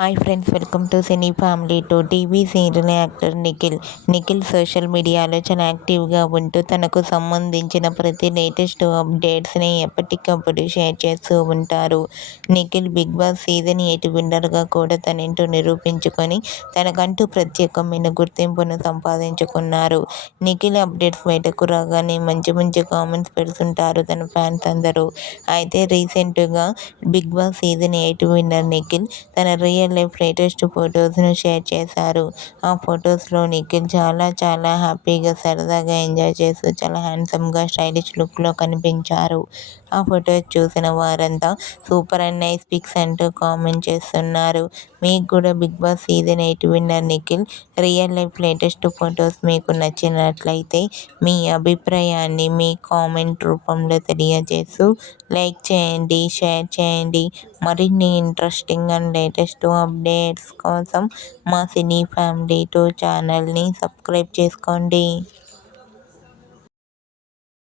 Hi friends, welcome to cine family. TV serial actor Nikhil social మీడియాలో చాలా యాక్టివ్గా ఉంటూ తనకు సంబంధించిన ప్రతి లేటెస్ట్ అప్డేట్స్ని ఎప్పటికప్పుడు షేర్ చేస్తూ ఉంటారు. నిఖిల్ బిగ్ బాస్ సీజన్ 8 విన్నర్గా కూడా తనేంటో నిరూపించుకొని తనకంటూ ప్రత్యేకమైన గుర్తింపును సంపాదించుకున్నారు. నిఖిల్ అప్డేట్స్ బయటకు రాగానే మంచి మంచి కామెంట్స్ పెడుతుంటారు తన ఫ్యాన్స్ అందరూ. అయితే రీసెంట్గా big boss season 8 winner Nikhil తన రియల్ లైఫ్ లేటెస్ట్ ఫొటోస్ను షేర్ చేశారు. ఆ ఫొటోస్లో నిఖిల్ చాలా చాలా హ్యాపీగా సరదాగా ఎంజాయ్ చేస్తూ చాలా హ్యాండ్సమ్గా స్టైలిష్ లుక్లో కనిపించారు. ఆ ఫొటోస్ చూసిన వారంతా సూపర్ అండ్ నైస్ పిక్స్ అంటూ కామెంట్ చేస్తున్నారు. మీకు కూడా big boss season 8 winner Nikhil real life latest photos మీకు నచ్చినట్లయితే మీ అభిప్రాయాన్ని మీ కామెంట్ రూపంలో తెలియజేస్తూ లైక్ చేయండి, షేర్ చేయండి. మరిన్ని ఇంట్రెస్టింగ్ అండ్ లేటెస్ట్ అప్డేట్స్ కోసం మా సినీ ఫ్యామిలీ 2 ఛానల్ని సబ్స్క్రైబ్ చేసుకోండి.